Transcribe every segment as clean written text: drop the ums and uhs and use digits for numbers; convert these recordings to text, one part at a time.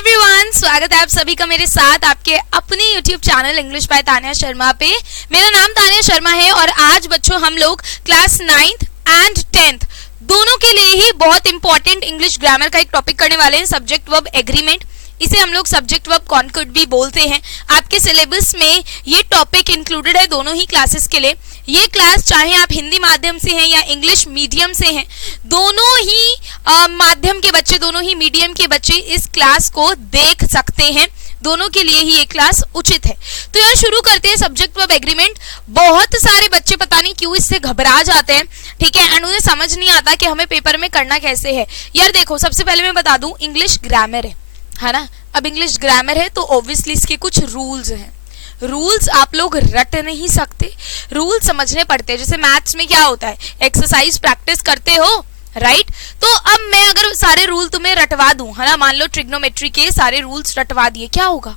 Everyone, स्वागत है आप सभी का मेरे साथ आपके अपने YouTube channel English by Tania Sharma पे। मेरा नाम तानिया शर्मा है और आज बच्चों हम लोग क्लास 9th एंड 10th दोनों के लिए ही बहुत इंपॉर्टेंट इंग्लिश ग्रामर का एक टॉपिक करने वाले हैं, सब्जेक्ट वर्ब एग्रीमेंट। इसे हम लोग सब्जेक्ट वर्ब कॉन्कर्ड भी बोलते हैं। आपके सिलेबस में ये टॉपिक इंक्लूडेड है दोनों ही क्लासेस के लिए। ये क्लास चाहे आप हिंदी माध्यम से हैं या इंग्लिश मीडियम से हैं, दोनों ही माध्यम के बच्चे, दोनों ही मीडियम के बच्चे इस क्लास को देख सकते हैं। दोनों के लिए ही ये क्लास उचित है। तो यार शुरू करते हैं सब्जेक्ट वर्ब एग्रीमेंट। बहुत सारे बच्चे पता नहीं क्यों इससे घबरा जाते हैं, ठीक है, एंड उन्हें समझ नहीं आता कि हमें पेपर में करना कैसे है। यार देखो, सबसे पहले मैं बता दूं, इंग्लिश ग्रामर है ना। अब इंग्लिश ग्रामर है तो ऑब्वियसली इसके कुछ रूल्स हैं। रूल्स आप लोग रट नहीं सकते, रूल्स समझने पड़ते हैं। जैसे मैथ्स में क्या होता है, एक्सरसाइज प्रैक्टिस करते हो, राइट। तो अब मैं अगर सारे रूल तुम्हें रटवा दूं, है ना, मान लो ट्रिग्नोमेट्री के सारे रूल्स रटवा दिए, क्या होगा?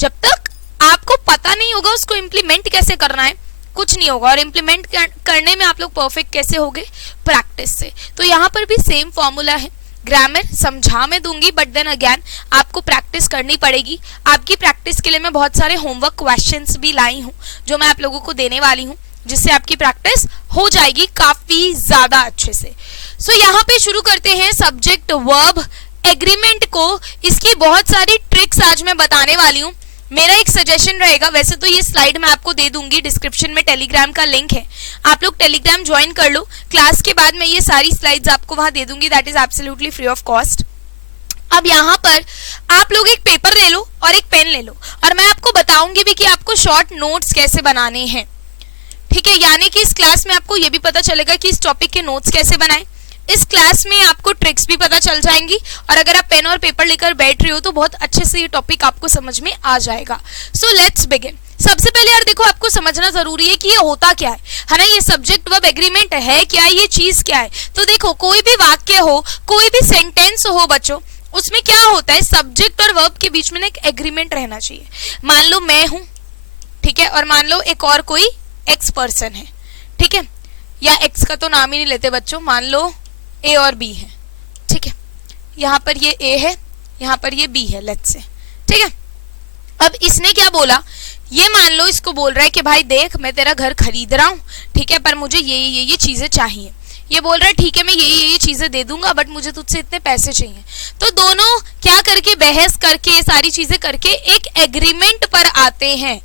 जब तक आपको पता नहीं होगा उसको इम्प्लीमेंट कैसे करना है, कुछ नहीं होगा। और इम्प्लीमेंट करने में आप लोग परफेक्ट कैसे होगे? प्रैक्टिस से। तो यहाँ पर भी सेम फॉर्मूला है। ग्रामर समझा मैं दूंगी, बट देन अगेन आपको प्रैक्टिस करनी पड़ेगी। आपकी प्रैक्टिस के लिए मैं बहुत सारे होमवर्क क्वेश्चंस भी लाई हूँ जो मैं आप लोगों को देने वाली हूँ, जिससे आपकी प्रैक्टिस हो जाएगी काफी ज्यादा अच्छे से। सो यहाँ पे शुरू करते हैं सब्जेक्ट वर्ब एग्रीमेंट को। इसकी बहुत सारी ट्रिक्स आज मैं बताने वाली हूँ। मेरा एक सजेशन रहेगा, वैसे तो ये स्लाइड मैं आपको दे दूंगी, डिस्क्रिप्शन में टेलीग्राम का लिंक है, आप लोग टेलीग्राम ज्वाइन कर लो। क्लास के बाद मैं ये सारी स्लाइड्स आपको वहां दे दूंगी, that is absolutely free of cost. अब यहाँ पर आप लोग एक पेपर ले लो और एक पेन ले लो, और मैं आपको बताऊंगी भी कि आपको शॉर्ट नोट्स कैसे बनाने हैं, ठीक है। यानी कि इस क्लास में आपको ये भी पता चलेगा कि इस टॉपिक के नोट्स कैसे बनाएं। इस क्लास में आपको ट्रिक्स भी पता चल जाएंगी, और अगर आप पेन और पेपर लेकर बैठ रहे हो तो बहुत अच्छे से ये टॉपिक आपको समझ में आ जाएगा। So let's begin. सबसे पहले यार देखो, आपको समझना जरूरी है कि ये होता क्या है ना। ये सब्जेक्ट वर्ब एग्रीमेंट है क्या, ये चीज क्या है? तो देखो, कोई भी वाक्य हो, कोई भी सेंटेंस हो बच्चों, उसमें क्या होता है, सब्जेक्ट और वर्ब के बीच में एक एग्रीमेंट रहना चाहिए। मान लो मैं हूं, ठीक है, और मान लो एक और कोई एक्स पर्सन है, ठीक है, या एक्स का तो नाम ही नहीं लेते बच्चों, मान लो ए और बी है, ठीक है। यहाँ पर ये ए है, यहाँ पर ये बी है, लेट्स से, ठीक है। अब इसने क्या बोला, ये मान लो इसको बोल रहा है कि भाई देख, मैं तेरा घर खरीद रहा हूँ, ठीक है, पर मुझे ये चीजें चाहिए। ये बोल रहा है ठीक है, मैं ये चीजें दे दूंगा, बट मुझे तुझसे इतने पैसे चाहिए। तो दोनों क्या करके, बहस करके, ये सारी चीजें करके एक एग्रीमेंट पर आते हैं,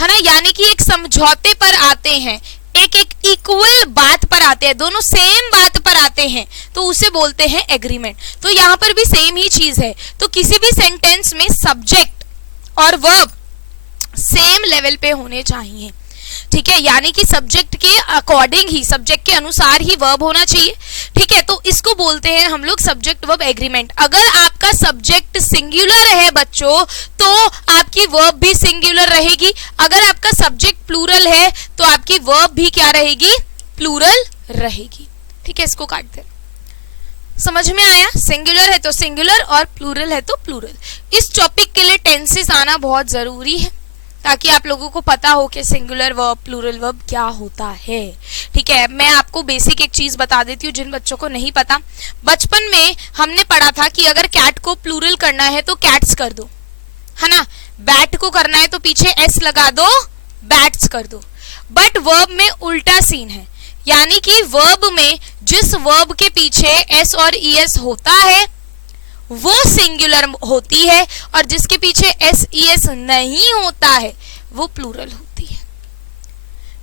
है ना, यानी कि एक समझौते पर आते हैं, एक इक्वल बात पर आते हैं, दोनों सेम बात पर आते हैं, तो उसे बोलते हैं एग्रीमेंट। तो यहाँ पर भी सेम ही चीज है। तो किसी भी सेंटेंस में सब्जेक्ट और वर्ब सेम लेवल पे होने चाहिए, ठीक है, यानी कि सब्जेक्ट के अकॉर्डिंग ही, सब्जेक्ट के अनुसार ही वर्ब होना चाहिए, ठीक है। तो इसको बोलते हैं हम लोग सब्जेक्ट वर्ब एग्रीमेंट। अगर आपका सब्जेक्ट सिंगुलर है बच्चों, तो आपकी वर्ब भी सिंगुलर रहेगी। अगर आपका सब्जेक्ट प्लूरल है तो आपकी वर्ब भी क्या रहेगी, प्लूरल रहेगी, ठीक है। इसको काट दे, समझ में आया? सिंगुलर है तो सिंगुलर और प्लूरल है तो प्लूरल। इस टॉपिक के लिए टेंसेस आना बहुत जरूरी है, ताकि आप लोगों को पता हो कि सिंगुलर वर्ब, प्लूरल वर्ब क्या होता है, ठीक है। मैं आपको बेसिक एक चीज बता देती हूँ जिन बच्चों को नहीं पता। बचपन में हमने पढ़ा था कि अगर कैट को प्लूरल करना है तो कैट्स कर दो, है ना। बैट को करना है तो पीछे एस लगा दो, बैट्स कर दो। बट वर्ब में उल्टा सीन है, यानी कि वर्ब में जिस वर्ब के पीछे एस और ईएस होता है वो सिंगुलर होती है, और जिसके पीछे एस ईएस नहीं होता है वो प्लूरल होती है,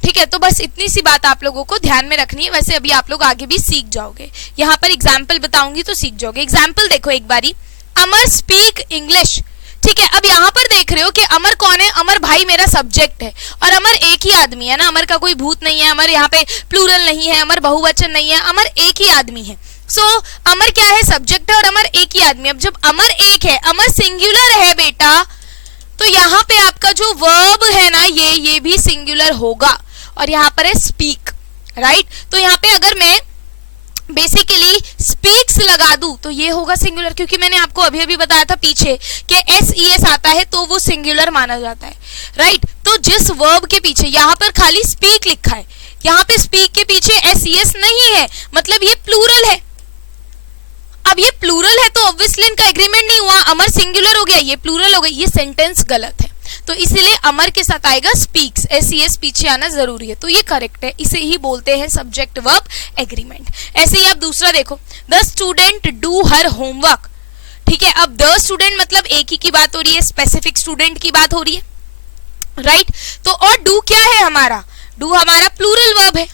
ठीक है। तो बस इतनी सी बात आप लोगों को ध्यान में रखनी है। वैसे अभी आप लोग आगे भी सीख जाओगे, यहाँ पर एग्जाम्पल बताऊंगी तो सीख जाओगे। एग्जाम्पल देखो एक बारी, अमर स्पीक इंग्लिश, ठीक है। अब यहाँ पर देख रहे हो कि अमर कौन है, अमर भाई मेरा सब्जेक्ट है, और अमर एक ही आदमी है ना, अमर का कोई भूत नहीं है, अमर यहाँ पे प्लूरल नहीं है, अमर बहुवचन नहीं है, अमर एक ही आदमी है। सो अमर क्या है, सब्जेक्ट है, और अमर एक ही आदमी। अब जब अमर एक है, अमर सिंगुलर है बेटा, तो यहाँ पे आपका जो वर्ब है ना, ये भी सिंगुलर होगा, और यहाँ पर है स्पीक, राइट। तो यहाँ पे अगर मैं बेसिकली स्पीक्स लगा दूं तो ये होगा सिंगुलर, क्योंकि मैंने आपको अभी अभी बताया था पीछे कि एस ई एस आता है तो वो सिंगुलर माना जाता है, राइट। तो जिस वर्ब के पीछे, यहाँ पर खाली स्पीक लिखा है, यहाँ पे स्पीक के पीछे एस ई एस नहीं है, मतलब ये प्लूरल है। अब ये प्लूरल है तो ऑब्वियसली इनका एग्रीमेंट नहीं हुआ, अमर सिंगुलर हो गया, ये प्लूरल हो गई, ये सेंटेंस गलत है। तो इसीलिए अमर के साथ आएगा स्पीक्स, SES पीछे आना जरूरी है, तो ये करेक्ट है, इसे ही बोलते हैं सब्जेक्ट वर्ब एग्रीमेंट। ऐसे ही आप दूसरा देखो, the student do her homework, ठीक है। अब द स्टूडेंट मतलब एक ही की बात हो रही है, स्पेसिफिक स्टूडेंट की बात हो रही है, राइट। तो और डू क्या है हमारा, डू हमारा प्लूरल वर्ब है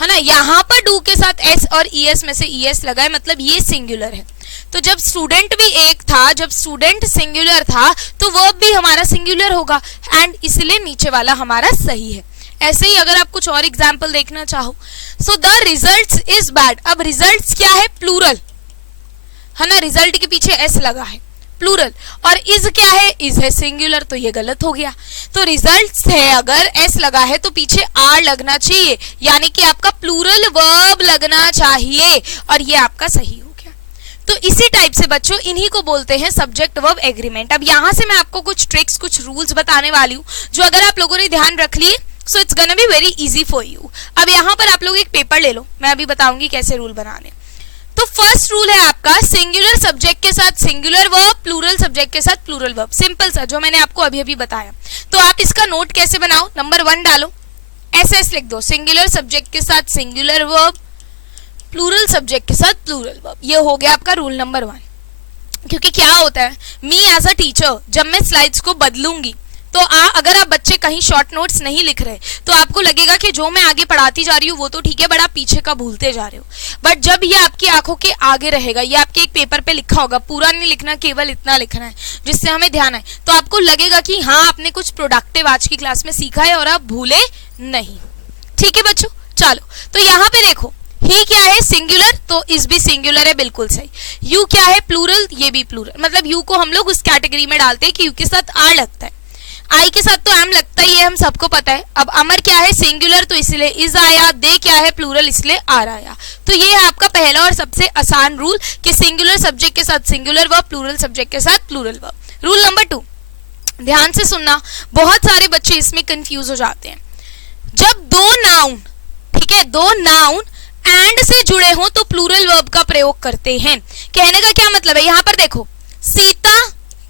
ना। यहाँ पर डू के साथ एस और ES में से ES लगा है, मतलब ये सिंगुलर है। तो जब स्टूडेंट भी एक था, जब स्टूडेंट सिंगुलर था, तो वर्ब भी हमारा सिंगुलर होगा, एंड इसलिए नीचे वाला हमारा सही है। ऐसे ही अगर आप कुछ और एग्जाम्पल देखना चाहो, so the results is bad. अब रिजल्ट्स क्या है, प्लूरल है ना, रिजल्ट के पीछे एस लगा है, प्लूरल, और इज क्या है, इज है सिंगुलर, तो ये गलत हो गया। तो रिजल्ट्स है, अगर एस लगा है तो पीछे आर लगना चाहिए, यानी कि आपका प्लूरल वर्ब लगना चाहिए, और ये आपका सही हो गया। तो इसी टाइप से बच्चों इन्हीं को बोलते हैं सब्जेक्ट वर्ब एग्रीमेंट। अब यहाँ से मैं आपको कुछ ट्रिक्स, कुछ रूल्स बताने वाली हूँ, जो अगर आप लोगों ने ध्यान रख लिए so it's gonna be very easy for you. अब यहाँ पर आप लोग एक पेपर ले लो, मैं अभी बताऊंगी कैसे रूल बनाने। तो फर्स्ट रूल है आपका, सिंगुलर सब्जेक्ट के साथ सिंगुलर वर्ब, प्लूरल सब्जेक्ट के साथ प्लूरल वर्ब, सिंपल सा, जो मैंने आपको अभी अभी बताया। तो आप इसका नोट कैसे बनाओ, नंबर 1 डालो, SS लिख दो, सिंगुलर सब्जेक्ट के साथ सिंगुलर वर्ब, प्लूरल सब्जेक्ट के साथ प्लूरल वर्ब, ये हो गया आपका रूल नंबर 1। क्योंकि क्या होता है, मी एज अ टीचर जब मैं स्लाइड्स को बदलूंगी, तो अगर आप बच्चे कहीं शॉर्ट नोट्स नहीं लिख रहे तो आपको लगेगा कि जो मैं आगे पढ़ाती जा रही हूँ वो तो ठीक है, बट आप पीछे का भूलते जा रहे हो। बट जब ये आपकी आंखों के आगे रहेगा, ये आपके एक पेपर पे लिखा होगा, पूरा नहीं लिखना, केवल इतना लिखना है जिससे हमें ध्यान आए, तो आपको लगेगा कि हाँ आपने कुछ प्रोडक्टिव आज की क्लास में सीखा है और आप भूले नहीं। ठीक है बच्चों, चलो तो यहाँ पे देखो, ही क्या है, सिंगुलर, तो इस भी सिंगुलर है, बिल्कुल सही। यू क्या है, प्लूरल, ये भी प्लूरल, मतलब यू को हम लोग उस कैटेगरी में डालते हैं कि यू के साथ आर लगता है, आई के साथ तो एम लगता ही है, हम सबको पता है। अब अमर क्या है, सिंगुलर, तो इसलिए इज आया, दे क्या है, प्लूरल, इसलिए आर आया। तो ये है आपका पहला और सबसे आसान रूल कि सिंगुलर सब्जेक्ट के साथ सिंगुलर वर्ब, प्लूरल सब्जेक्ट के साथ प्लूरल वर्ब। रूल नंबर 2, ध्यान से सुनना, बहुत सारे बच्चे इसमें कंफ्यूज हो जाते हैं। जब दो नाउन, ठीक है, दो नाउन एंड से जुड़े हो तो प्लूरल वर्ब का प्रयोग करते हैं। कहने का क्या मतलब है, यहाँ पर देखो, सीता,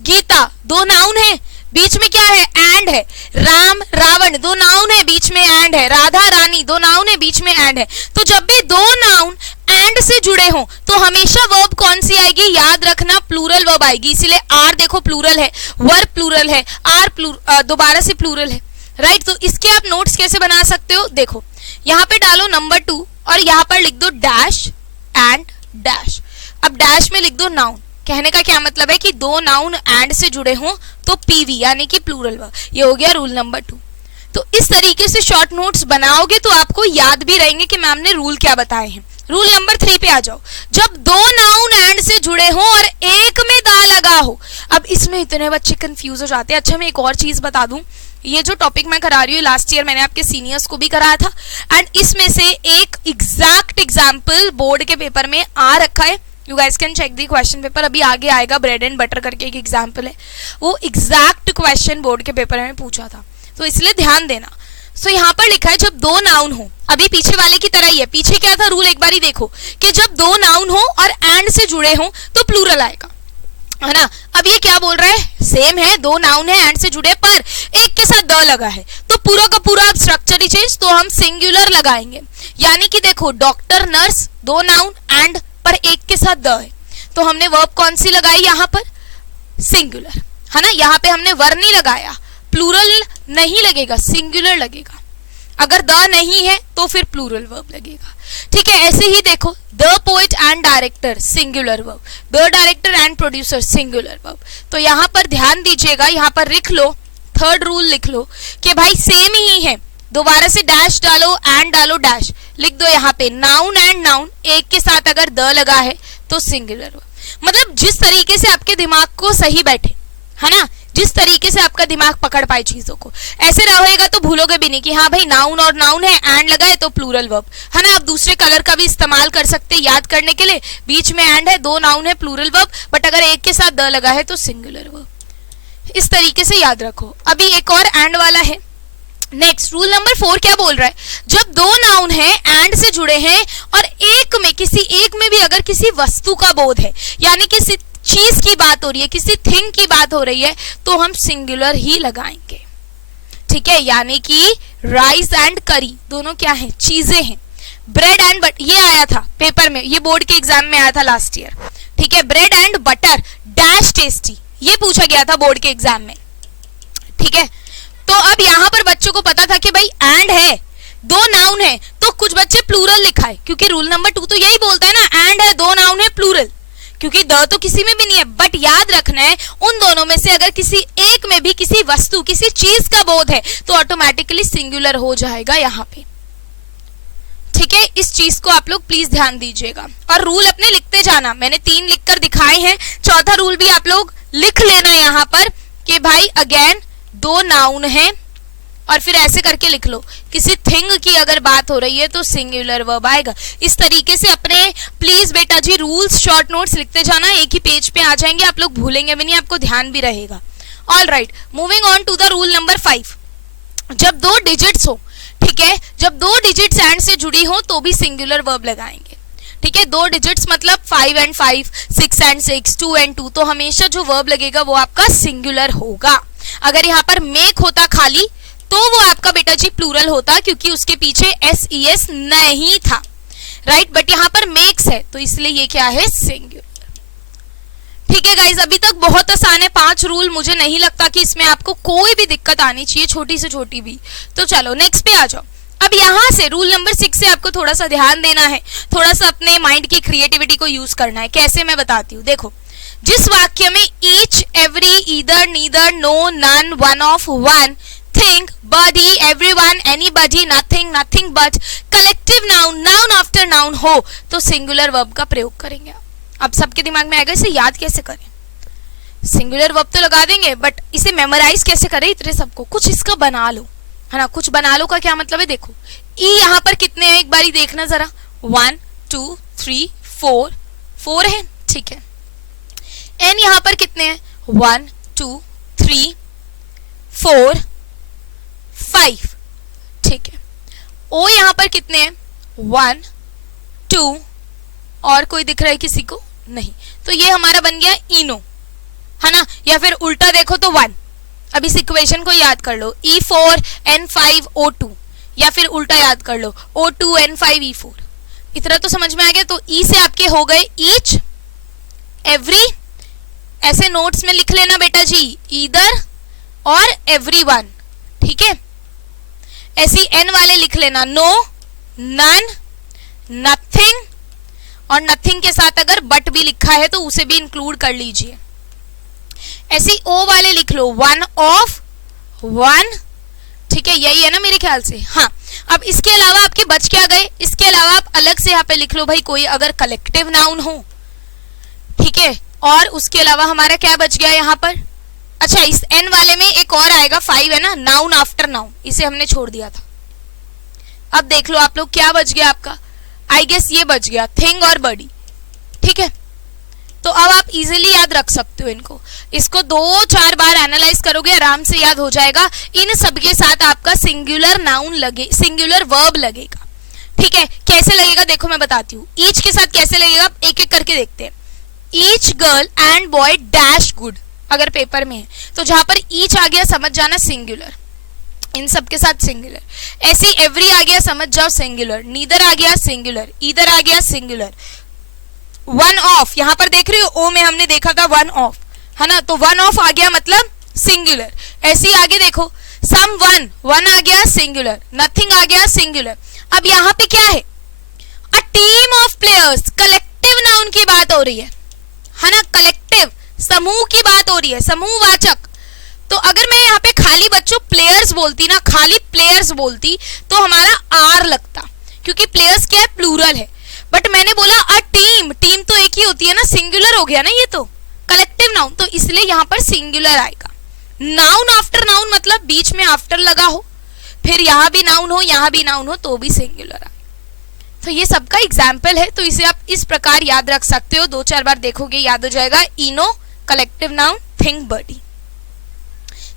गीता, दो नाउन है, बीच में क्या है, एंड है। राम, रावण, दो नाउन है, बीच में एंड है। राधा, रानी, दो नाउन है, बीच में एंड है। तो जब भी दो नाउन एंड से जुड़े हो तो हमेशा वर्ब कौन सी आएगी, याद रखना, प्लूरल वर्ब आएगी। इसीलिए आर देखो प्लूरल है, वर्ब प्लूरल है, आर दोबारा से प्लूरल है, राइट। तो इसके आप नोट्स कैसे बना सकते हो, देखो यहाँ पे डालो नंबर 2 और यहाँ पर लिख दो डैश एंड डैश। अब डैश में लिख दो नाउन। कहने का क्या मतलब है कि दो नाउन एंड से जुड़े हों तो पीवी यानी कि प्लूरल वर्ब। ये हो गया रूल नंबर 2। तो इस तरीके से शॉर्ट नोट्स बनाओगे तो आपको याद भी रहेंगे कि मैम ने रूल क्या बताए हैं। रूल नंबर 3 पे आ जाओ। जब दो नाउन एंड से जुड़े हों और एक में दा लगा हो, अब इसमें इतने बच्चे कंफ्यूज हो जाते हैं। अच्छा मैं एक और चीज बता दूं, ये जो टॉपिक मैं करा रही हूँ लास्ट ईयर मैंने आपके सीनियर्स को भी कराया था, एंड इसमें से एक एग्जैक्ट एग्जाम्पल बोर्ड के पेपर में आ रखा है। You guys can check the question paper, अभी आगे आएगा। ब्रेड एंड बटर करके एक एग्जाम्पल है, वो एग्जैक्ट क्वेश्चन बोर्ड के पेपर में पूछा था, तो इसलिए ध्यान देना। सो यहाँ पर लिखा है जब दो नाउन हो, अभी पीछे वाले की तरह ही है। पीछे क्या था रूल, एक बार ही देखो कि जब दो नाउन हो और एंड से जुड़े हो तो प्लूरल आएगा, है ना। अब ये क्या बोल रहा है, सेम है, दो नाउन है एंड से जुड़े पर एक के साथ द लगा है, तो पूरा का पूरा स्ट्रक्चर ही चेंज, तो हम सिंगुलर लगाएंगे। यानी कि देखो डॉक्टर, नर्स, दो नाउन एंड पर एक के साथ द है, तो हमने वर्ब कौन सी लगाई यहाँ पर, सिंगुलर, है ना। यहाँ पे हमने वर नहीं लगाया, प्लूरल नहीं लगेगा, सिंगुलर लगेगा। अगर द नहीं है तो फिर प्लूरल वर्ब लगेगा, ठीक है। ऐसे ही देखो, the poet and director, singular verb, the director and producer, singular verb. तो यहाँ पर ध्यान दीजिएगा, यहाँ पर लिख लो, थर्ड रूल लिख लो कि भाई सेम ही है, दोबारा से डैश डालो, एंड डालो, डैश लिख दो। यहाँ पे नाउन एंड नाउन एक के साथ अगर द लगा है तो सिंगुलर वर्ब। मतलब जिस तरीके से आपके दिमाग को सही बैठे, है ना, जिस तरीके से आपका दिमाग पकड़ पाए चीजों को, ऐसे रहेगा तो भूलोगे भी नहीं कि हाँ भाई नाउन और नाउन है, एंड लगा है तो प्लूरल वर्ब, है ना। आप दूसरे कलर का भी इस्तेमाल कर सकते हैं याद करने के लिए, बीच में एंड है, दो नाउन है, प्लूरल वर्ब, बट अगर एक के साथ द लगा है तो सिंगुलर वर्ब। इस तरीके से याद रखो। अभी एक और एंड वाला है, नेक्स्ट रूल नंबर 4 क्या बोल रहा है, जब दो नाउन है एंड से जुड़े हैं और किसी एक में भी अगर किसी वस्तु का बोध है, यानी किसी चीज की बात हो रही है, किसी थिंग की बात हो रही है, तो हम सिंगुलर ही लगाएंगे। ठीक है, यानी कि राइस एंड करी दोनों क्या है, चीजें हैं। ब्रेड एंड बटर, ये आया था पेपर में, ये बोर्ड के एग्जाम में आया था लास्ट ईयर। ठीक है, bread and butter dash tasty, ये पूछा गया था बोर्ड के एग्जाम में। ठीक है, तो अब यहाँ पर बच्चों को पता था कि भाई एंड है, दो नाउन है, तो कुछ बच्चे प्लूरल लिखा है, क्योंकि रूल नंबर 2 तो यही बोलता है ना, एंड है, दो नाउन है, प्लूरल, क्योंकि द तो किसी में भी नहीं है। बट याद रखना है, उन दोनों में से अगर किसी एक में भी किसी वस्तु, किसी चीज का बोध है, तो ऑटोमेटिकली सिंगुलर हो जाएगा यहाँ पे। ठीक है, इस चीज को आप लोग प्लीज ध्यान दीजिएगा और रूल अपने लिखते जाना। मैंने 3 लिखकर दिखाए हैं, चौथा रूल भी आप लोग लिख लेना यहाँ पर कि भाई अगेन दो नाउन है, और फिर ऐसे करके लिख लो, किसी थिंग की अगर बात हो रही है तो सिंगुलर वर्ब आएगा। इस तरीके से अपने प्लीज बेटा जी रूल्स शॉर्ट नोट्स लिखते जाना, एक ही पेज पे आ जाएंगे, आप लोग भूलेंगे भी नहीं, आपको ध्यान भी रहेगा। All right, moving on to the rule number 5। जब दो डिजिट्स हो, ठीक है, जब दो डिजिट्स एंड से जुड़ी हो तो भी सिंगुलर वर्ब लगाएंगे। ठीक है, दो डिजिट्स मतलब 5 and 5, 6 and 6, 2 and 2, तो हमेशा जो वर्ब लगेगा वो आपका सिंगुलर होगा। अगर यहाँ पर मेक होता खाली तो वो आपका बेटा जी प्लूरल होता, क्योंकि उसके पीछे SES नहीं था, राइट, बट यहाँ पर मेक्स है तो इसलिए ये क्या है, सिंगुलर। ठीक है गाइज, अभी तक बहुत आसान है 5 रूल, मुझे नहीं लगता कि इसमें आपको कोई भी दिक्कत आनी चाहिए, छोटी से छोटी भी। तो चलो नेक्स्ट पे आ जाओ। अब यहाँ से रूल नंबर 6 से आपको थोड़ा सा ध्यान देना है, थोड़ा सा अपने माइंड की क्रिएटिविटी को यूज करना है। कैसे, मैं बताती हूँ। देखो, जिस वाक्य में each, every, either, neither, no, none, one of, one, thing, body, everyone, anybody, nothing, nothing but, collective noun, noun after noun हो, तो सिंगुलर वर्ब का प्रयोग करेंगे। अब सबके दिमाग में आएगा इसे याद कैसे करें, सिंगुलर वर्ब तो लगा देंगे, बट इसे मेमोराइज कैसे करें, इतने सबको कुछ इसका बना लो, है ना। कुछ बना लो का क्या मतलब है, देखो ई यहाँ पर कितने हैं, एक बारी देखना जरा, 1 2 3 4, 4 है, ठीक है। एन यहाँ पर कितने हैं, 1 2 3 4 5, ठीक है। ओ यहाँ पर कितने हैं, 1 2, और कोई दिख रहा है किसी को, नहीं, तो ये हमारा बन गया इनो, है ना। या फिर उल्टा देखो तो 1, अब इस इक्वेशन को याद कर लो, E4 N5 O2, या फिर उल्टा याद कर लो, O2 N5 E4। इतना तो समझ में आ गया। तो ई से आपके हो गए ईच, एवरी, ऐसे नोट्स में लिख लेना बेटा जी, ईदर और एवरीवन, ठीक है। ऐसी एन वाले लिख लेना, नो, नन, नथिंग, और नथिंग के साथ अगर बट भी लिखा है तो उसे भी इंक्लूड कर लीजिए। ऐसी ओ वाले लिख लो, वन ऑफ, वन, ठीक है, यही है ना मेरे ख्याल से, हाँ। अब इसके अलावा आपके बच क्या गए, इसके अलावा आप अलग से यहाँ पे लिख लो भाई कोई अगर कलेक्टिव नाउन हो, ठीक है। और उसके अलावा हमारा क्या बच गया यहाँ पर, अच्छा इस एन वाले में एक और आएगा 5 है ना, नाउन आफ्टर नाउन, इसे हमने छोड़ दिया था। अब देख लो आप लोग क्या बच गया आपका, आई गेस ये बच गया, थिंग और बॉडी, ठीक है। तो अब आप इजीली याद रख सकते हो इनको, इसको 2-4 बार एनालाइज करोगे आराम से याद हो जाएगा। इन सब के साथ आपका सिंगुलर नाउन लगे, सिंगुलर वर्ब लगेगा, ठीक है। कैसे लगेगा देखो मैं बताती हूँ, ईच के साथ कैसे लगेगा एक एक करके देखते हैं। Each girl and boy dash good, अगर पेपर में है तो जहां पर ईच आ गया समझ जाना सिंगुलर, इन सब के साथ सिंगुलर। ऐसी एवरी आ गया समझ जाओ सिंगुलर, नीदर आ गया सिंगुलर, ईदर आ गया सिंगुलर। वन ऑफ, यहां पर देख रही हो ओ में हमने देखा था वन ऑफ, है ना, तो वन ऑफ आ गया मतलब सिंगुलर। ऐसी आगे देखो, सम वन, वन आ गया सिंगुलर, नथिंग आ गया सिंगुलर। अब यहाँ पे क्या है, a team of players, collective noun की बात हो रही है ना, कलेक्टिव समूह की बात हो रही है, समूहवाचक। तो अगर मैं यहाँ पे खाली बच्चों प्लेयर्स बोलती ना, खाली प्लेयर्स बोलती तो हमारा आर लगता, क्योंकि प्लेयर्स क्या है, प्लूरल है। बट मैंने बोला अ टीम, टीम तो एक ही होती है ना, सिंगुलर हो गया ना ये तो, कलेक्टिव नाउन, तो इसलिए यहाँ पर सिंगुलर आएगा। नाउन आफ्टर नाउन मतलब बीच में आफ्टर लगा हो, फिर यहाँ भी नाउन हो यहाँ भी नाउन हो तो भी सिंगुलर आए। तो ये सबका एग्जाम्पल है, तो इसे आप इस प्रकार याद रख सकते हो, 2-4 बार देखोगे याद हो जाएगा, इनो, कलेक्टिव नाउन, थिंग, बॉडी,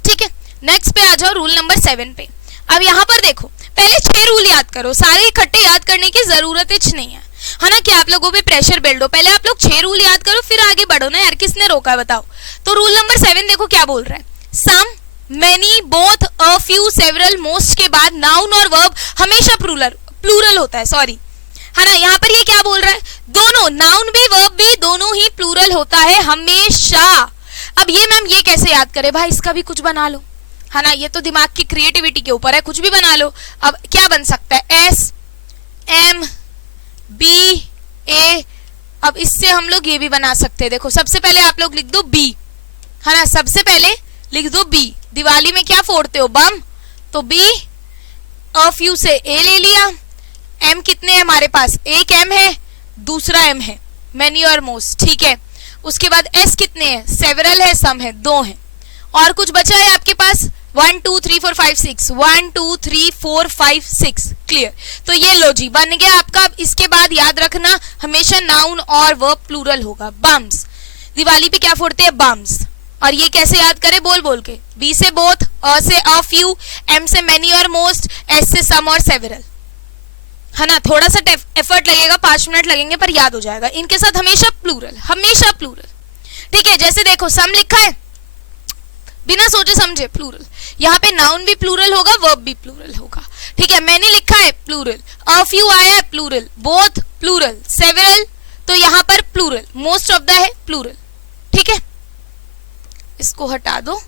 ठीक है। नेक्स्ट पे आ जाओ रूल नंबर 7 पे। अब यहाँ पर देखो, पहले 6 रूल याद करो, सारे इकट्ठे याद करने की जरूरत ही नहीं है ना, कि आप लोगों पे प्रेशर बिल्ड हो। पहले आप लोग 6 रूल याद करो, फिर आगे बढ़ो ना यार, किसने रोका है बताओ। तो रूल नंबर 7 देखो क्या बोल रहा है, some, many, both, a few, several, most के बाद नाउन और वर्ब हमेशा प्लूरल होता है, सॉरी, है ना। यहाँ पर ये क्या बोल रहा है, दोनों, नाउन भी वर्ब भी दोनों ही प्लूरल होता है हमेशा। अब ये मैम ये कैसे याद करे भाई, इसका भी कुछ बना लो, है ना, ये तो दिमाग की क्रिएटिविटी के ऊपर है, कुछ भी बना लो। अब क्या बन सकता है, एस एम बी ए, अब इससे हम लोग ये भी बना सकते हैं। देखो सबसे पहले आप लोग लिख दो बी, है ना, सबसे पहले लिख दो बी। दिवाली में क्या फोड़ते हो, बम, तो बी, अ फ्यू से ए ले लिया, एम कितने हैं हमारे पास, एक एम है, दूसरा एम है, मेनी और मोस्ट, ठीक है। उसके बाद एस कितने हैं, सेवरल है, सम है, 2 है, और कुछ बचा है आपके पास, 1 2 3 4 5 6, 1 2 3 4 5 6, क्लियर। तो ये लो जी बन गया आपका। अब इसके बाद याद रखना हमेशा नाउन और वर्ब प्लूरल होगा। बम्स, दिवाली पे क्या फोड़ते हैं, बम्स, और ये कैसे याद करें, बोल बोल के, बी से बोथ, अ से अ फ्यू, एम से मेनी और मोस्ट, एस से सम और सेवरल, है ना। थोड़ा सा एफर्ट लगेगा, 5 मिनट लगेंगे, पर याद हो जाएगा। इनके साथ हमेशा प्लूरल, हमेशा प्लूरल, ठीक है। जैसे देखो सम लिखा है, बिना सोचे समझे प्लूरल, यहाँ पे नाउन भी प्लूरल होगा, वर्ब भी प्लूरल होगा, ठीक है। मैंने लिखा है प्लूरल, अ फ्यू आया है प्लूरल, बोथ प्लूरल, सेवरल तो यहाँ पर प्लूरल, मोस्ट ऑफ द है प्लूरल, ठीक है। इसको हटा दो,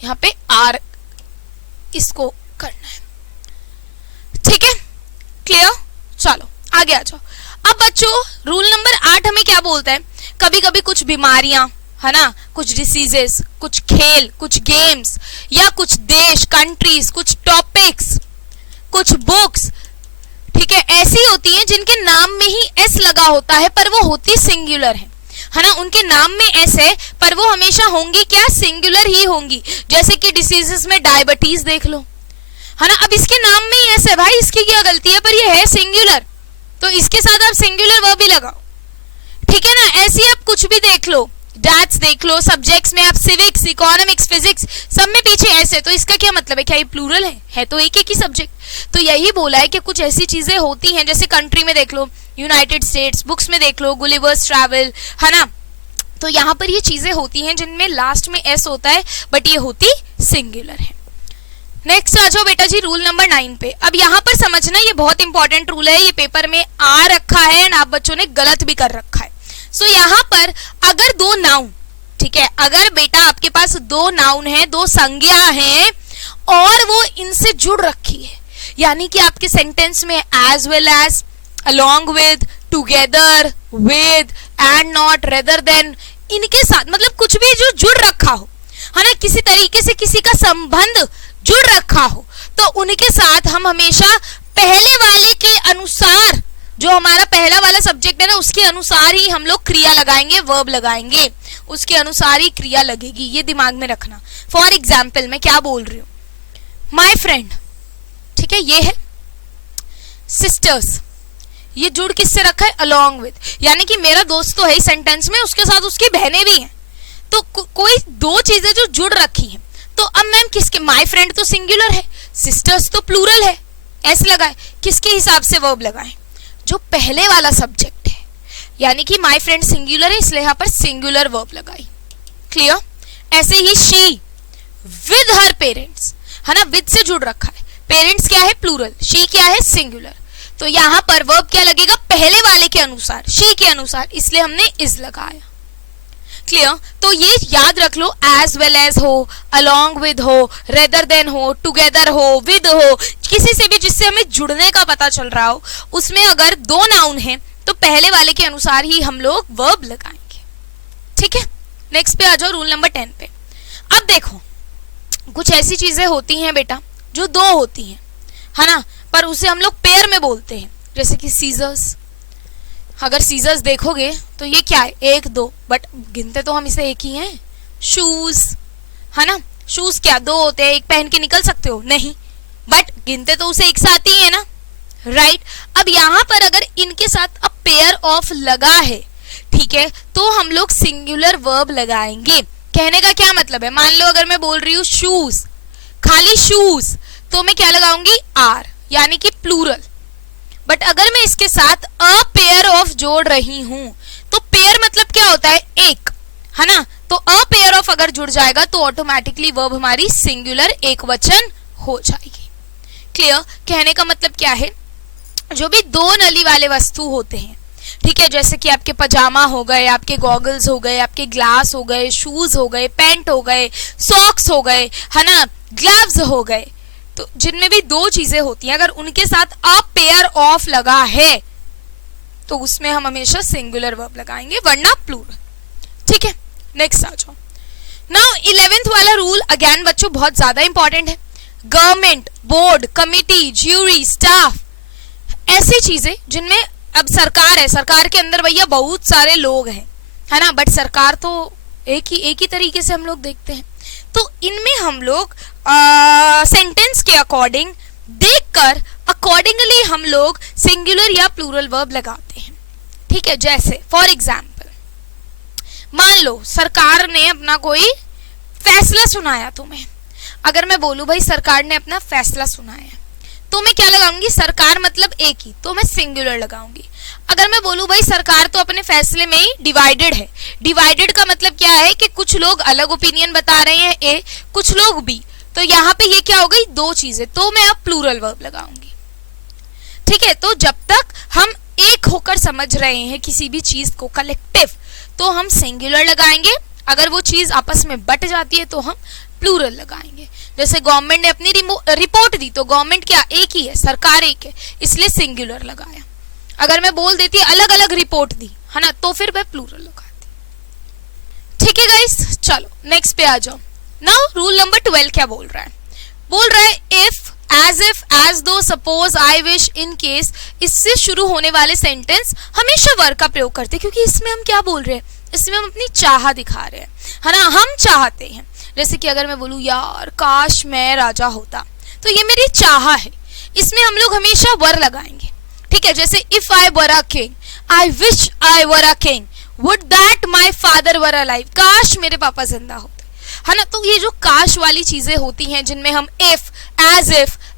यहाँ पे आर इसको करना है, ठीक है, क्लियर। चलो आगे आ जाओ। अब बच्चों रूल नंबर 8 हमें क्या बोलता है, कभी कभी कुछ बीमारियां, है ना, कुछ डिसीजेस, कुछ खेल, कुछ गेम्स, या कुछ देश, कंट्रीज, कुछ टॉपिक्स, कुछ बुक्स, ठीक है, ऐसी होती हैं जिनके नाम में ही एस लगा होता है, पर वो होती सिंगुलर है ना। उनके नाम में एस है, पर वो हमेशा होंगी क्या, सिंगुलर ही होंगी। जैसे कि डिसीजेस में डायबिटीज देख लो, है ना। अब इसके नाम में ही ऐसे भाई, इसकी क्या गलती है, पर ये है सिंगुलर, तो इसके साथ आप सिंगुलर वर्ब भी लगाओ, ठीक है ना। ऐसे आप कुछ भी देख लो, डैट्स देख लो, सब्जेक्ट्स में आप सिविक्स, इकोनॉमिक्स, फिजिक्स, सब में पीछे ऐसे, तो इसका क्या मतलब है, क्या ये प्लूरल है तो एक एक ही सब्जेक्ट। तो यही बोला है कि कुछ ऐसी चीजें होती हैं, जैसे कंट्री में देख लो यूनाइटेड स्टेट्स, बुक्स में देख लो गुलिवर्स ट्रैवल, है ना। तो यहाँ पर ये चीजें होती हैं जिनमें लास्ट में एस होता है, बट ये होती सिंगुलर है। नेक्स्ट आ जाओ बेटा जी रूल नंबर 9 पे। अब यहाँ पर समझना, ये बहुत इंपॉर्टेंट रूल है, ये पेपर में आ रखा है एंड आप बच्चों ने गलत भी कर रखा है। सो यहाँ पर अगर 2 नाउन, ठीक है, अगर बेटा आपके पास 2 नाउन है, 2 संज्ञा है, और वो इनसे जुड़ रखी है, यानी कि आपके सेंटेंस में as well as, along with, together with, and not, rather than, इनके साथ, मतलब कुछ भी जो जुड़ रखा हो, है ना, किसी तरीके से किसी का संबंध जुड़ रखा हो, तो उनके साथ हम हमेशा पहले वाले के अनुसार, जो हमारा पहला वाला सब्जेक्ट है ना, उसके अनुसार ही हम लोग क्रिया लगाएंगे, वर्ब लगाएंगे, उसके अनुसार ही क्रिया लगेगी, ये दिमाग में रखना। फॉर एग्जाम्पल मैं क्या बोल रही हूँ, माई फ्रेंड, ठीक है, ये है सिस्टर्स, ये जुड़ किससे रखा है, अलोंग विद, यानी कि मेरा दोस्त तो है इस सेंटेंस में, उसके साथ उसकी बहनें भी हैं, तो कोई 2 चीजें जो जुड़ रखी हैं। तो अब मैम किसके, माई फ्रेंड तो सिंगुलर है, सिस्टर्स तो प्लूरल है, एस लगाए, किसके हिसाब से वर्ब लगाएं, जो पहले वाला सब्जेक्ट है, यानी कि माई फ्रेंड सिंगुलर है, इसलिए यहाँ पर सिंगुलर वर्ब लगाई, क्लियर। ऐसे ही शी विद हर पेरेंट्स, है ना, विद से जुड़ रखा है, पेरेंट्स क्या है प्लूरल, शी क्या है सिंगुलर, तो यहाँ पर वर्ब क्या लगेगा, पहले वाले के अनुसार, शी के अनुसार, इसलिए हमने इज लगाया, क्लियर। तो ये याद रख लो, एज वेल एज हो, अलोंग विद हो, रेदर देन हो, टुगेदर हो, विद हो, किसी से भी जिससे हमें जुड़ने का पता चल रहा हो, उसमें अगर 2 नाउन हैं तो पहले वाले के अनुसार ही हम लोग वर्ब लगाएंगे, ठीक है। नेक्स्ट पे आ जाओ रूल नंबर 10 पे। अब देखो कुछ ऐसी चीजें होती हैं बेटा जो 2 होती हैं, है ना, पर उसे हम लोग पेयर में बोलते हैं, जैसे कि सीजर्स। अगर सीजर्स देखोगे तो ये क्या है, 1 2, बट गिनते तो हम इसे एक ही हैं। शूज, है ना, शूज क्या 2 होते हैं, एक पहन के निकल सकते हो नहीं, बट गिनते तो उसे एक साथ ही है ना, राइट। अब यहाँ पर अगर इनके साथ अब पेयर ऑफ लगा है, ठीक है, तो हम लोग सिंगुलर वर्ब लगाएंगे। कहने का क्या मतलब है, मान लो अगर मैं बोल रही हूँ शूज, खाली शूज, तो मैं क्या लगाऊंगी, आर, यानी कि प्लूरल। बट अगर मैं इसके साथ अ पेयर ऑफ जोड़ रही हूं, तो पेयर मतलब क्या होता है, एक, है ना। तो अ पेयर ऑफ अगर जुड़ जाएगा तो ऑटोमेटिकली वर्ब हमारी सिंगुलर एक वचन हो जाएगी। क्लियर? कहने का मतलब क्या है, जो भी दो नली वाले वस्तु होते हैं, ठीक है, जैसे कि आपके पजामा हो गए, आपके गॉगल्स हो गए, आपके ग्लास हो गए, शूज हो गए, पैंट हो गए, सॉक्स हो गए, है ना, ग्लव्स हो गए, तो जिनमें भी दो चीजें होती हैं, अगर उनके साथ अ पेयर ऑफ लगा है तो उसमें हम हमेशा सिंगुलर वर्ब लगाएंगे, वरना प्लूरल। ठीक है, नेक्स्ट आ जाओ। नाउ 11th वाला रूल अगेन बच्चों बहुत ज्यादा इंपॉर्टेंट है। Government, board, committee, jury, staff, ऐसी चीजें जिनमें अब सरकार है, सरकार के अंदर भैया बहुत सारे लोग हैं, है ना, बट सरकार तो एक ही तरीके से हम लोग देखते हैं, तो इनमें हम लोग सेंटेंस के अकॉर्डिंग देखकर अकॉर्डिंगली हम लोग सिंगुलर या प्लूरल वर्ब लगाते हैं। ठीक है, जैसे फॉर एग्जाम्पल मान लो सरकार ने अपना कोई फैसला सुनाया तुम्हें, अगर मैं बोलूं भाई सरकार ने अपना फैसला सुनाया, तो मैं क्या लगाऊंगी, सरकार मतलब एक ही, तो मैं सिंगुलर लगाऊंगी। अगर मैं बोलूं भाई सरकार तो अपने फैसले में ही डिवाइडेड है, डिवाइडेड का मतलब क्या है कि कुछ लोग अलग ओपिनियन बता रहे हैं ए, कुछ लोग बी, तो यहाँ पे ये क्या हो गई, दो चीजें, तो मैं अब प्लूरल वर्ब लगाऊंगी। ठीक है, तो जब तक हम एक होकर समझ रहे हैं किसी भी चीज को कलेक्टिव, तो हम सिंगुलर लगाएंगे, अगर वो चीज आपस में बट जाती है तो हम प्लूरल लगाएंगे। जैसे गवर्नमेंट ने अपनी रिपोर्ट दी, तो गवर्नमेंट क्या एक ही है, सरकार एक है, इसलिए सिंगुलर लगाया। अगर मैं बोल देती अलग अलग रिपोर्ट दी, है ना, तो फिर मैं प्लूरल लगाती। ठीक है गाइस, चलो नेक्स्ट पे आ जाओ। नाउ रूल नंबर 12 क्या बोल रहा है, बोल रहा है इफ, एज इफ, एज दो, suppose, I wish, in case, इससे शुरू होने वाले सेंटेंस हमेशा वर्ब का प्रयोग करते हैं, क्योंकि इसमें हम क्या बोल रहे हैं, इसमें हम अपनी चाह दिखा रहे हैं, है ना, हम चाहते हैं। जैसे कि अगर मैं बोलूं यार काश मैं राजा होता, तो ये मेरी चाह है, इसमें हम लोग हमेशा वर लगाएंगे। ठीक है, जैसे if I were a king, I wish I were a king, would that my father were alive, काश मेरे पापा जिंदा होते, है ना। तो ये जो काश वाली चीजें होती हैं, जिनमें हम इफ,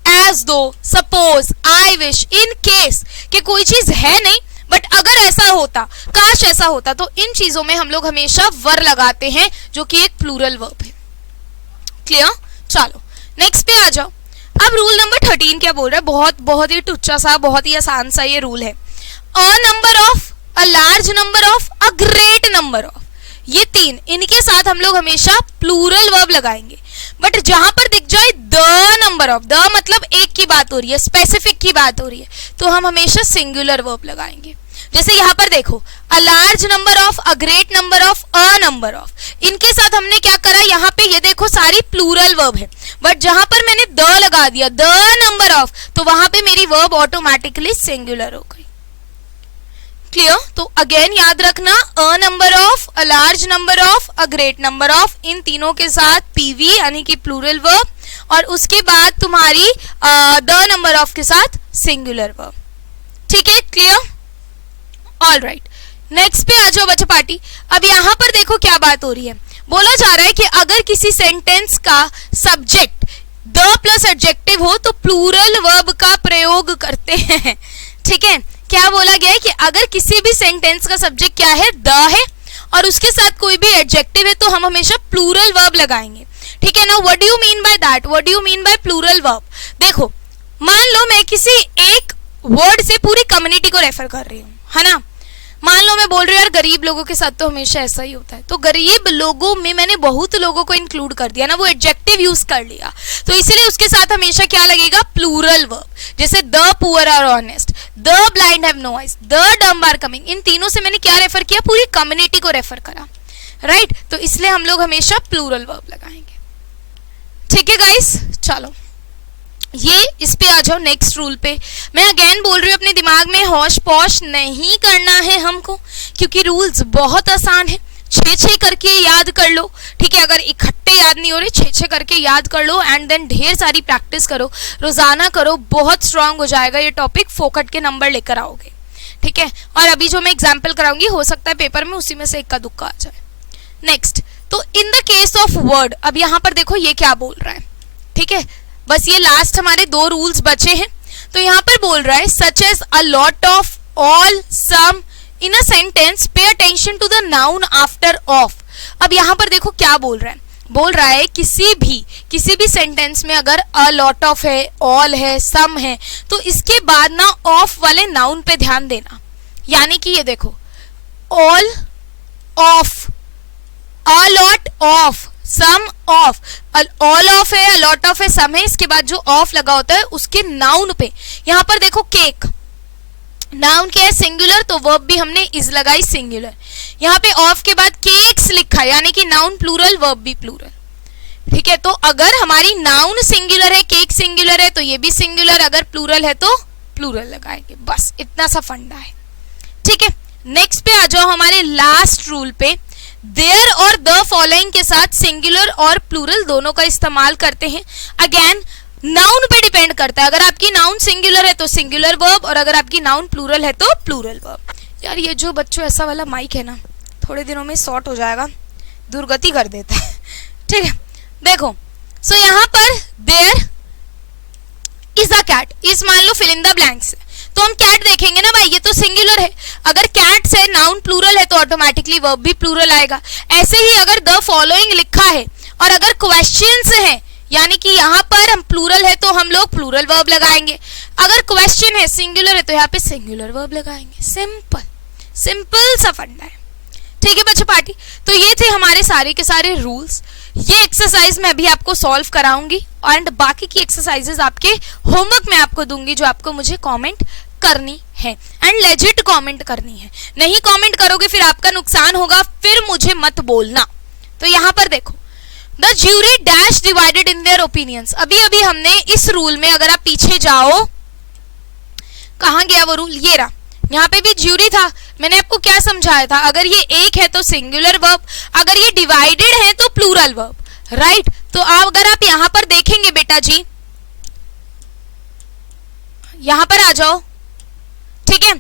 एज दो, suppose, I wish, in case कि कोई चीज है नहीं बट अगर ऐसा होता, काश ऐसा होता, तो इन चीजों में हम लोग हमेशा वर लगाते हैं, जो कि एक प्लूरल वर्ब है। क्लियर? चलो नेक्स्ट पे आ जाओ। अब रूल नंबर 13 क्या बोल रहा है, बहुत ही टुच्चा सा, बहुत ही आसान सा ये रूल है। अ number of, a large number of, a great number of, ये तीन, इनके साथ हम लोग हमेशा प्लूरल वर्ब लगाएंगे। बट जहां पर दिख जाए द नंबर ऑफ, द मतलब एक की बात हो रही है, स्पेसिफिक की बात हो रही है, तो हम हमेशा सिंगुलर वर्ब लगाएंगे। जैसे यहाँ पर देखो, अ large number of, a great number of, a number of, इनके साथ हमने क्या करा, यहाँ पे ये देखो सारी प्लूरल वर्ब है, बट जहां पर मैंने द लगा दिया, द नंबर ऑफ, तो वहां पे मेरी वर्ब ऑटोमेटिकली सिंगुलर हो गई। क्लियर? तो अगेन याद रखना, a number of, a large number of, a great number of, इन तीनों के साथ पीवी यानी कि प्लूरल वर्ब, और उसके बाद तुम्हारी द नंबर ऑफ के साथ सिंगुलर वर्ब। ठीक है, क्लियर? ऑल राइट, नेक्स्ट पे आ जाओ बच्चा पार्टी। अब यहाँ पर देखो क्या बात हो रही है, बोला जा रहा है कि अगर किसी सेंटेंस का सब्जेक्ट द प्लस एडजेक्टिव हो तो प्लूरल वर्ब का प्रयोग करते हैं। ठीक है, क्या बोला गया है कि अगर किसी भी सेंटेंस का सब्जेक्ट क्या है, द है, और उसके साथ कोई भी एडजेक्टिव है, तो हम हमेशा प्लूरल वर्ब लगाएंगे। ठीक है ना, what do you mean by that, what do you mean by plural verb? देखो, मान लो मैं किसी एक वर्ड से पूरी कम्युनिटी को रेफर कर रही हूँ, है ना। मान लो मैं बोल रही हूँ यार गरीब लोगों के साथ तो हमेशा ऐसा ही होता है, तो गरीब लोगों में मैंने बहुत लोगों को इंक्लूड कर दिया ना, वो एडजेक्टिव यूज कर लिया, तो इसीलिए उसके साथ हमेशा क्या लगेगा, प्लूरल वर्ब। जैसे the poor are honest, the blind have no eyes, the dumb are coming, इन तीनों से मैंने क्या रेफर किया, पूरी कम्युनिटी को रेफर करा, राइट। तो इसलिए हम लोग हमेशा प्लूरल वर्ब लगाएंगे। ठीक है गाइस, चलो ये इस पे आ जाओ नेक्स्ट रूल पे। मैं अगेन बोल रही हूँ, अपने दिमाग में होश पौश नहीं करना है हमको, क्योंकि रूल्स बहुत आसान है, 6 करके याद कर लो। ठीक है, अगर इकट्ठे याद नहीं हो रहे, 6 करके याद कर लो, एंड देन ढेर सारी प्रैक्टिस करो, रोजाना करो, बहुत स्ट्रांग हो जाएगा ये टॉपिक, फोकट के नंबर लेकर आओगे। ठीक है, और अभी जो मैं एग्जाम्पल कराऊंगी हो सकता है पेपर में उसी में से इक्का दुक्का आ जाए। नेक्स्ट, तो in the case of word, अब यहाँ पर देखो ये क्या बोल रहा है। ठीक है, बस ये लास्ट हमारे 2 रूल्स बचे हैं। तो यहाँ पर बोल रहा है such as a lot of, all, some, in a sentence pay attention to the noun after of. अब यहाँ पर देखो क्या बोल रहा है, बोल रहा है किसी भी सेंटेंस में अगर अ लॉट ऑफ है, ऑल है, सम है, तो इसके बाद ना ऑफ वाले नाउन पे ध्यान देना। यानी कि ये देखो all of, a lot of, some of, all of है, अ लॉट ऑफ है, सम है, इसके बाद जो ऑफ लगा होता है उसके नाउन पे। यहां पर देखो केक, नाउन क्या है, सिंगुलर, तो वर्ब भी हमने इज लगाई सिंगुलर। यहाँ पे ऑफ के बाद केक्स लिखा है, यानी कि नाउन प्लूरल, वर्ब भी प्लूरल। ठीक है, तो अगर हमारी नाउन सिंगुलर है, केक सिंगुलर है, तो ये भी सिंगुलर, अगर प्लूरल है तो प्लूरल लगाएंगे। बस इतना सा फंडा है। ठीक है, नेक्स्ट पे आ जाओ हमारे लास्ट रूल पे। देयर और द फॉलोइंग के साथ सिंगुलर और प्लूरल दोनों का इस्तेमाल करते हैं। अगेन नाउन पे डिपेंड करता है, अगर आपकी नाउन सिंगुलर है तो सिंगुलर वर्ब, और अगर आपकी नाउन प्लूरल है तो प्लूरल वर्ब। यार ये जो बच्चों ऐसा वाला माइक है ना, थोड़े दिनों में शॉर्ट हो जाएगा, दुर्गति कर देता है। ठीक है, देखो सो यहाँ पर देयर इज अ कैट, इस मान लो फिल इन द ब्लैंक्स, तो हम कैट देखेंगे ना भाई, ये तो सिंगुलर है, अगर कैट से नाउन प्लूरल है तो ऑटोमेटिकली वर्ब भी प्लूरल आएगा। ऐसे ही अगर द फॉलोइंग लिखा है और अगर क्वेश्चंस है, यानी कि यहाँ पर हम प्लूरल है तो हम लोग प्लूरल वर्ब लगाएंगे, अगर क्वेश्चन है सिंगुलर है तो यहाँ पे सिंगुलर वर्ब लगाएंगे। सिंपल सिंपल सा फंडा है। ठीक है बच्चों पार्टी, तो ये थे हमारे सारे के सारे रूल्स। ये एक्सरसाइज मैं अभी आपको सॉल्व कराऊंगी एंड बाकी की एक्सरसाइजेज आपके होमवर्क में आपको दूंगी, जो आपको मुझे कमेंट करनी है एंड लेजिट कमेंट करनी है। नहीं कमेंट करोगे फिर आपका नुकसान होगा, फिर मुझे मत बोलना। तो यहाँ पर देखो the jury dash divided in their opinions. अभी अभी हमने इस रूल में, अगर आप पीछे जाओ, कहाँ गया वो रूल, ये रहा, यहाँ पे भी ज्यूरी था। मैंने आपको क्या समझाया था, अगर ये एक है तो सिंगुलर वर्ब, अगर ये डिवाइडेड है तो प्लूरल वर्ब, राइट। तो अगर आप यहाँ पर देखेंगे बेटा जी, यहाँ पर आ जाओ, ठीक है,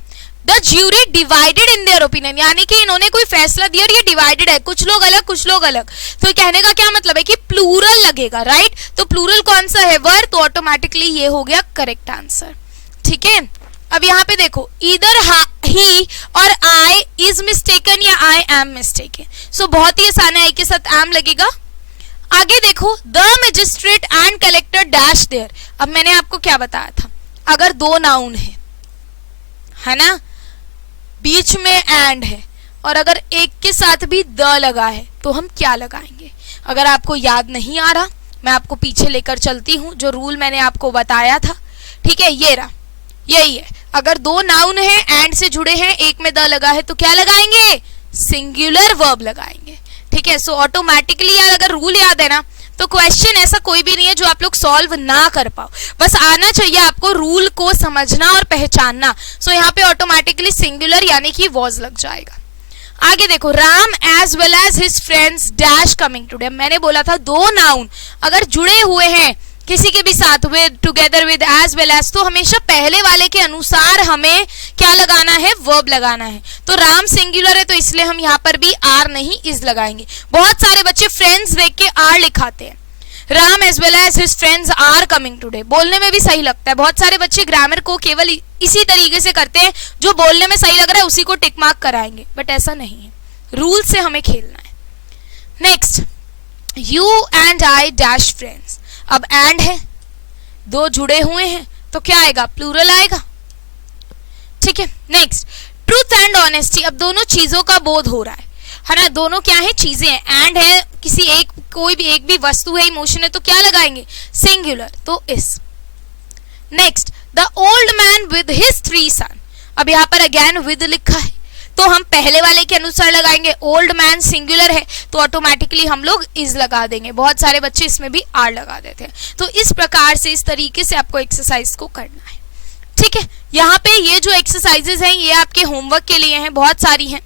the jury divided in their opinion, यानी कि इन्होंने कोई फैसला दिया और ये डिवाइडेड है, कुछ लोग अलग कुछ लोग अलग। तो कहने का क्या मतलब है कि प्लूरल लगेगा, राइट। तो प्लूरल कौन सा है, वर, तो ऑटोमेटिकली ये हो गया करेक्ट आंसर। ठीक है, अब यहाँ पे देखो इधर ही और आई इज मिस्टेकन या आई एम मिस्टेकन, सो बहुत ही आसान है, आई के साथ एम लगेगा। आगे देखो the magistrate and collector dash there. अब मैंने आपको क्या बताया था, अगर 2 नाउन है ना, बीच में एंड है, और अगर एक के साथ भी द लगा है तो हम क्या लगाएंगे। अगर आपको याद नहीं आ रहा, मैं आपको पीछे लेकर चलती हूं, जो रूल मैंने आपको बताया था। ठीक है, ये रहा, यही है, अगर 2 नाउन है एंड से जुड़े हैं, एक में द लगा है, तो क्या लगाएंगे, सिंगुलर वर्ब लगाएंगे। ठीक है, सो ऑटोमेटिकली यार अगर रूल याद है ना, तो क्वेश्चन ऐसा कोई भी नहीं है जो आप लोग सॉल्व ना कर पाओ, बस आना चाहिए आपको रूल को समझना और पहचानना। सो यहाँ पे ऑटोमेटिकली सिंगुलर यानी कि वॉज लग जाएगा। आगे देखो Ram as well as his friends dash coming today. मैंने बोला था 2 नाउन अगर जुड़े हुए हैं किसी के भी साथ, with, together with, as well as, तो हमेशा पहले वाले के अनुसार हमें क्या लगाना है, वर्ब लगाना है। तो राम सिंगुलर है तो इसलिए हम यहाँ पर भी आर नहीं इज लगाएंगे। बहुत सारे बच्चे फ्रेंड्स देख के आर लिखाते हैं, Ram as well as his friends are coming today, बोलने में भी सही लगता है। बहुत सारे बच्चे ग्रामर को केवल इसी तरीके से करते हैं, जो बोलने में सही लग रहा है उसी को टिक मार्क कराएंगे, बट ऐसा नहीं है, रूल से हमें खेलना है। Next, you and I dash friends. अब एंड है, 2 जुड़े हुए हैं, तो क्या आएगा, प्लूरल आएगा। ठीक है, नेक्स्ट, ट्रूथ एंड ऑनेस्टी। अब दोनों चीजों का बोध हो रहा है ना, दोनों क्या है, चीजें हैं, एंड है, किसी एक, कोई भी एक भी वस्तु है, इमोशन है, तो क्या लगाएंगे, सिंगुलर, तो इस। Next, the old man with his 3 सन। अब यहाँ पर अगेन विद लिखा है, तो हम पहले वाले के अनुसार लगाएंगे। ओल्ड मैन सिंगुलर है तो ऑटोमेटिकली हम लोग इज लगा देंगे। बहुत सारे बच्चे इसमें भी आर लगा देते हैं। तो इस प्रकार से, इस तरीके से आपको एक्सरसाइज को करना है। ठीक है, यहाँ पे ये जो एक्सरसाइजेज हैं ये आपके होमवर्क के लिए हैं, बहुत सारी हैं,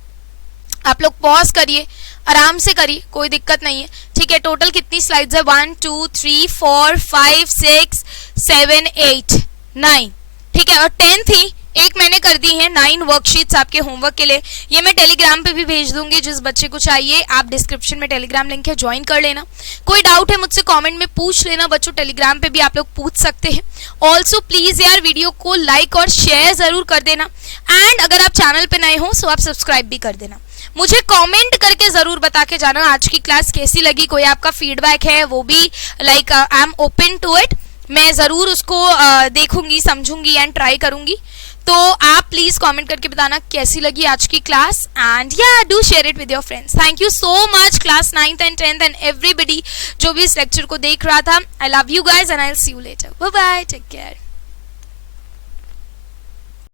आप लोग पॉज करिए, आराम से करिए, कोई दिक्कत नहीं है। ठीक है, टोटल कितनी स्लाइड्स है, 1 2 3 4 5 6 7 8 9। ठीक है, और 10 थी, एक मैंने कर दी है 9 वर्कशीट्स आपके होमवर्क के लिए। ये मैं टेलीग्राम पे भी भेज दूंगी, जिस बच्चे को चाहिए आप डिस्क्रिप्शन में टेलीग्राम लिंक है, ज्वाइन कर लेना। कोई डाउट है मुझसे कमेंट में पूछ लेना बच्चों, टेलीग्राम पे भी आप लोग पूछ सकते हैं। ऑल्सो प्लीज यार वीडियो को लाइक और शेयर जरूर कर देना, एंड अगर आप चैनल पे नए हो सो आप सब्सक्राइब भी कर देना। मुझे कमेंट करके जरूर बता के जाना आज की क्लास कैसी लगी, कोई आपका फीडबैक है वो भी like I am open to it, मैं जरूर उसको देखूंगी, समझूंगी एंड ट्राई करूंगी। तो आप प्लीज कमेंट करके बताना कैसी लगी आज की class, and yeah do share it with your friends. Thank you so much class 9th and 10th and everybody जो भी इस लेक्चर को देख रहा था। I love you guys and I will see you later. Bye bye, take care.